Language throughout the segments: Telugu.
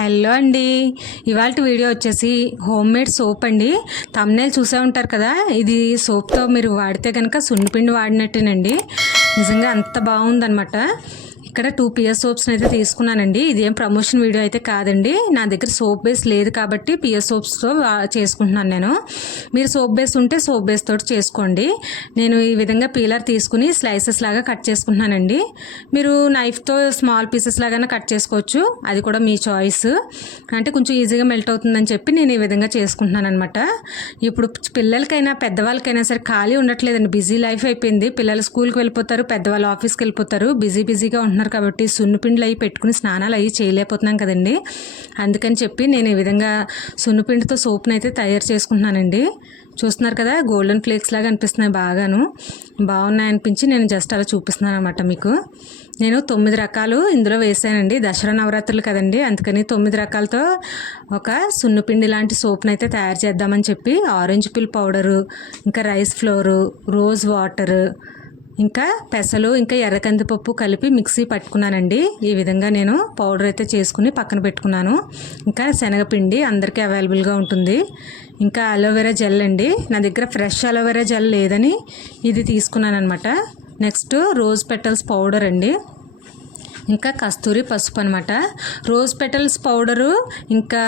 హలో అండి. ఇవాళ వీడియో వచ్చేసి హోమ్ మేడ్ సోప్ అండి. తమ్నేల్ చూసే ఉంటారు కదా ఇది సోప్తో మీరు వాడితే కనుక సున్నిపిండి వాడినట్టేనండి. నిజంగా అంత బాగుందనమాట ఇక్కడ టూ పిఎస్ సోప్స్ని అయితే తీసుకున్నానండి. ఇది ఏం ప్రమోషన్ వీడియో అయితే కాదండి. నా దగ్గర సోప్ బేస్ లేదు కాబట్టి పిఎస్ సోప్స్తో చేసుకుంటున్నాను నేను. మీరు సోప్ బేస్ ఉంటే సోప్ బేస్ తోటి చేసుకోండి. నేను ఈ విధంగా పీలర్ తీసుకుని స్లైసెస్ లాగా కట్ చేసుకుంటున్నానండి. మీరు నైఫ్తో స్మాల్ పీసెస్ లాగానే కట్ చేసుకోవచ్చు. అది కూడా మీ చాయిస్. అంటే కొంచెం ఈజీగా మెల్ట్ అవుతుందని చెప్పి నేను ఈ విధంగా చేసుకుంటున్నాను అనమాట ఇప్పుడు పిల్లలకైనా పెద్దవాళ్ళకైనా సరే ఖాళీ ఉండట్లేదండి. బిజీ లైఫ్ అయిపోయింది. పిల్లలు స్కూల్కి వెళ్ళిపోతారు పెద్దవాళ్ళు ఆఫీస్కి వెళ్ళిపోతారు. బిజీ బిజీగా ఉంటున్నారు కాబట్టి సున్నిపిండిలు అవి పెట్టుకుని స్నానాలు అవి చేయలేకపోతున్నాం కదండి. అందుకని చెప్పి నేను ఈ విధంగా సున్నిపిండితో సోప్ని అయితే తయారు చేసుకుంటున్నానండి. చూస్తున్నారు కదా గోల్డెన్ ఫ్లేక్స్ లాగా అనిపిస్తున్నాయి బాగాను. బాగున్నాయి అనిపించి నేను జస్ట్ అలా చూపిస్తున్నాను అనమాట మీకు. నేను తొమ్మిది రకాలు ఇందులో వేసానండి. దసరా నవరాత్రులు కదండి. అందుకని తొమ్మిది రకాలతో ఒక సున్నుపిండి లాంటి సోప్ని అయితే తయారు చేద్దామని చెప్పి ఆరెంజ్ పిల్ పౌడరు ఇంకా రైస్ ఫ్లోరు రోజ్ వాటరు ఇంకా పెసలు ఇంకా ఎర్రకందిపప్పు కలిపి మిక్సీ పట్టుకున్నానండి. ఈ విధంగా నేను పౌడర్ అయితే చేసుకుని పక్కన పెట్టుకున్నాను. ఇంకా శనగపిండి అందరికీ అవైలబుల్గా ఉంటుంది. ఇంకా అలోవెరా జెల్ అండి. నా దగ్గర ఫ్రెష్ అలోవెరా జెల్ లేదని ఇది తీసుకున్నాను అనమాట నెక్స్ట్ రోజ్ పెటల్స్ పౌడర్ అండి. ఇంకా కస్తూరి పసుపు అనమాట రోజ్ పెటల్స్ పౌడరు ఇంకా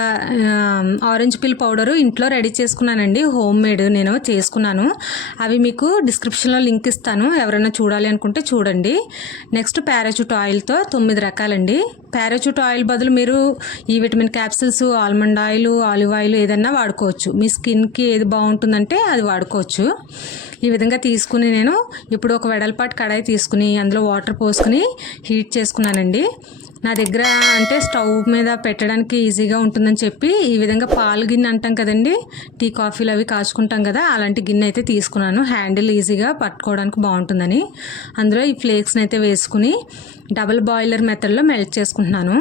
ఆరెంజ్ పిల్ పౌడరు ఇంట్లో రెడీ చేసుకున్నానండి. హోమ్ మేడ్ నేను చేసుకున్నాను. అవి మీకు డిస్క్రిప్షన్లో లింక్ ఇస్తాను. ఎవరైనా చూడాలి అనుకుంటే చూడండి. నెక్స్ట్ పారాచూట్ ఆయిల్తో తొమ్మిది రకాలండి. పారాచూట్ ఆయిల్ బదులు మీరు ఈ vitamin capsules almond oil olive oil ఏదన్నా వాడుకోవచ్చు. మీ స్కిన్కి ఏది బాగుంటుందంటే అది వాడుకోవచ్చు. ఈ విధంగా తీసుకుని నేను ఇప్పుడు ఒక వెడల్పాటు కడాయి తీసుకుని అందులో వాటర్ పోసుకుని హీట్ చేసుకున్నానండి. నా దగ్గర అంటే స్టవ్ మీద పెట్టడానికి ఈజీగా ఉంటుందని చెప్పి ఈ విధంగా పాలు గిన్నె అంటాం కదండి టీ కాఫీలు అవి కాచుకుంటాం కదా అలాంటి గిన్నె అయితే తీసుకున్నాను. హ్యాండిల్ ఈజీగా పట్టుకోవడానికి బాగుంటుందని. అందులో ఈ ఫ్లేక్స్ని అయితే వేసుకుని డబుల్ బాయిలర్ మెథడ్లో మెల్ట్ చేసుకుంటున్నాను.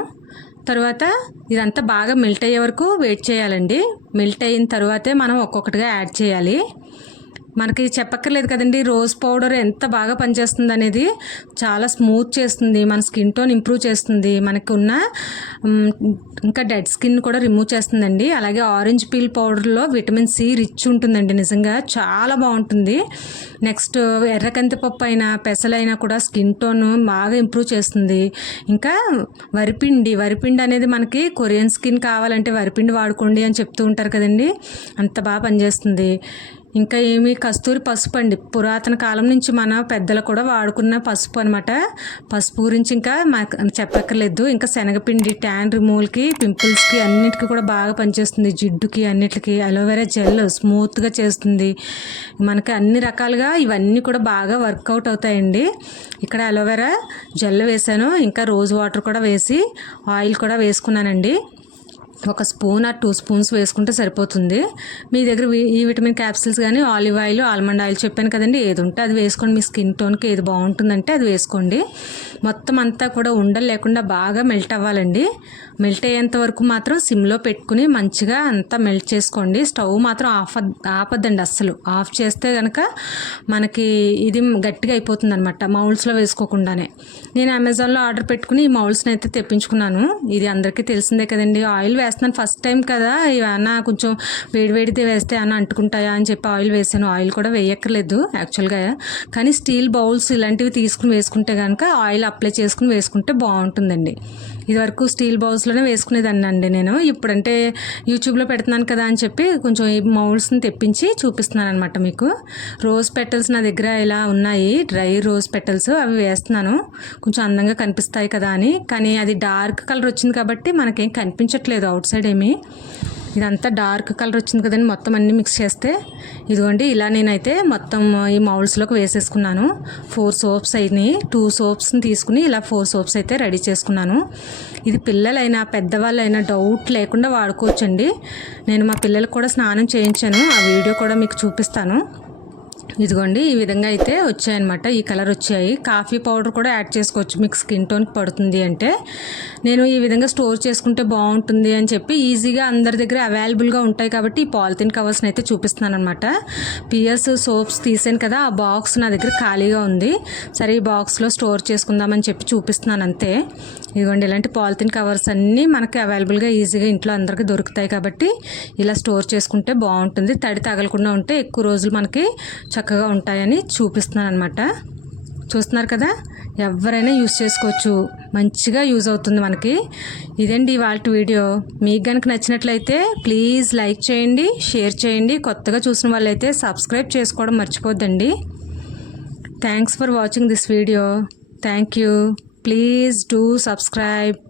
తర్వాత ఇదంతా బాగా మెల్ట్ అయ్యే వరకు వెయిట్ చేయాలండి. మెల్ట్ అయిన తర్వాతే మనం ఒక్కొక్కటిగా యాడ్ చేయాలి. మనకి చెప్పక్కర్లేదు కదండి. రోజ్ పౌడర్ ఎంత బాగా పనిచేస్తుంది అనేది చాలా స్మూత్ చేస్తుంది. మన స్కిన్ టోన్ ఇంప్రూవ్ చేస్తుంది. మనకు ఉన్న ఇంకా డెడ్ స్కిన్ కూడా రిమూవ్ చేస్తుందండి. అలాగే ఆరెంజ్ పీల్ పౌడర్లో విటమిన్ సి రిచ్ ఉంటుందండి నిజంగా. చాలా బాగుంటుంది. నెక్స్ట్ ఎర్ర పప్పు అయినా పెసలైనా కూడా స్కిన్ టోన్ బాగా ఇంప్రూవ్ చేస్తుంది. ఇంకా వరిపిండి వరిపిండి అనేది మనకి కొరియన్ స్కిన్ కావాలంటే వరిపిండి వాడుకోండి అని చెప్తూ ఉంటారు కదండి. అంత బాగా పనిచేస్తుంది. ఇంకా ఏమి కస్తూరి పసుపు అండి. పురాతన కాలం నుంచి మన పెద్దలు కూడా వాడుకున్న పసుపు అనమాట పసుపు గురించి ఇంకా మాకు చెప్పక్కర్లేదు. ఇంకా శనగపిండి ట్యాన్ రిమూవల్కి పింపుల్స్కి అన్నిటికీ కూడా బాగా పనిచేస్తుంది. జిడ్డుకి అన్నిటికీ అలోవెరా జెల్ స్మూత్గా చేస్తుంది. మనకి అన్ని రకాలుగా ఇవన్నీ కూడా బాగా వర్కౌట్ అవుతాయండి. ఇక్కడ అలోవెరా జెల్ వేసాను. ఇంకా రోజ్ వాటర్ కూడా వేసి ఆయిల్ కూడా వేసుకున్నానండి. ఒక స్పూన్ ఆ టూ స్పూన్స్ వేసుకుంటే సరిపోతుంది. మీ దగ్గర ఈ విటమిన్ క్యాప్సిల్స్ కానీ ఆలివ్ ఆయిల్ ఆల్మండ్ ఆయిల్ చెప్పాను కదండి ఏది ఉంటే అది వేసుకోండి. మీ స్కిన్ టోన్కి ఏది బాగుంటుందంటే అది వేసుకోండి. మొత్తం అంతా కూడా ఉండలు లేకుండా బాగా మెల్ట్ అవ్వాలండి. మెల్ట్ అయ్యేంత వరకు మాత్రం సిమ్లో పెట్టుకుని మంచిగా అంతా మెల్ట్ చేసుకోండి. స్టవ్ మాత్రం ఆఫ్ ఆపద్దండి అస్సలు. ఆఫ్ చేస్తే కనుక మనకి ఇది గట్టిగా అయిపోతుంది అనమాట మౌల్స్లో వేసుకోకుండానే. నేను అమెజాన్లో ఆర్డర్ పెట్టుకుని ఈ మౌల్స్ని అయితే తెప్పించుకున్నాను. ఇది అందరికీ తెలిసిందే కదండి ఆయిల్ వేస్తున్నాను ఫస్ట్ టైం కదా. ఇవన్నా కొంచెం వేడివేడితే వేస్తే అన్న అంటుకుంటాయా అని చెప్పి ఆయిల్ వేసాను. ఆయిల్ కూడా వేయక్కర్లేదు యాక్చువల్గా. కానీ స్టీల్ బౌల్స్ ఇలాంటివి తీసుకుని వేసుకుంటే కనుక ఆయిల్ అప్లై చేసుకుని వేసుకుంటే బాగుంటుందండి. ఇదివరకు స్టీల్ బౌల్స్లోనే వేసుకునేదాన్ని అండి నేను. ఇప్పుడంటే యూట్యూబ్లో పెడుతున్నాను కదా అని చెప్పి కొంచెం ఈ మౌల్స్ని తెప్పించి చూపిస్తున్నాను అనమాట మీకు. రోజ్ పెటల్స్ నా దగ్గర ఇలా ఉన్నాయి. డ్రై రోజ్ పెటల్స్ అవి వేస్తున్నాను. కొంచెం అందంగా కనిపిస్తాయి కదా అని. కానీ అది డార్క్ కలర్ వచ్చింది కాబట్టి మనకేం కనిపించట్లేదు అవుట్ సైడ్ ఏమీ. ఇదంతా డార్క్ కలర్ వచ్చింది కదండి మొత్తం అన్నీ మిక్స్ చేస్తే. ఇదిగోండి ఇలా నేనైతే మొత్తం ఈ మౌల్స్లోకి వేసేసుకున్నాను. ఫోర్ సోప్స్ అయినాయి. టూ సోప్స్ని తీసుకుని ఇలా ఫోర్ సోప్స్ అయితే రెడీ చేసుకున్నాను. ఇది పిల్లలైనా పెద్దవాళ్ళైనా డౌట్ లేకుండా వాడుకోవచ్చండి. నేను మా పిల్లలకు కూడా స్నానం చేయించాను. ఆ వీడియో కూడా మీకు చూపిస్తాను. ఇదిగోండి ఈ విధంగా అయితే వచ్చాయన్నమాట. ఈ కలర్ వచ్చాయి. కాఫీ పౌడర్ కూడా యాడ్ చేసుకోవచ్చు మీకు స్కిన్ టోన్కి పడుతుంది అంటే. నేను ఈ విధంగా స్టోర్ చేసుకుంటే బాగుంటుంది అని చెప్పి ఈజీగా అందరి దగ్గర అవైలబుల్గా ఉంటాయి కాబట్టి ఈ పాలిథిన్ కవర్స్ని అయితే చూపిస్తున్నాను అనమాట పిఎస్ సోప్స్ తీసాను కదా ఆ బాక్స్ నా దగ్గర ఖాళీగా ఉంది. సరే ఈ బాక్స్లో స్టోర్ చేసుకుందామని చెప్పి చూపిస్తున్నాను అంతే. ఇదిగోండి ఇలాంటి పాలిథిన్ కవర్స్ అన్నీ మనకి అవైలబుల్గా ఈజీగా ఇంట్లో అందరికీ దొరుకుతాయి కాబట్టి ఇలా స్టోర్ చేసుకుంటే బాగుంటుంది. తడి తగలకుండా ఉంటే ఎక్కువ రోజులు మనకి చక్క చక్కగా ఉంటాయని చూపిస్తున్నాను అనమాట చూస్తున్నారు కదా? ఎవరైనా యూస్ చేసుకోవచ్చు. మంచిగా యూజ్ అవుతుంది మనకి. ఇదండి ఇవాళ వీడియో? మీకు కనుక నచ్చినట్లయితే ప్లీజ్ లైక్ చేయండి షేర్ చేయండి. కొత్తగా చూసిన వాళ్ళైతే సబ్స్క్రైబ్ చేసుకోవడం మర్చిపోద్దండి. Thanks for watching this video. Thank you. Please do subscribe.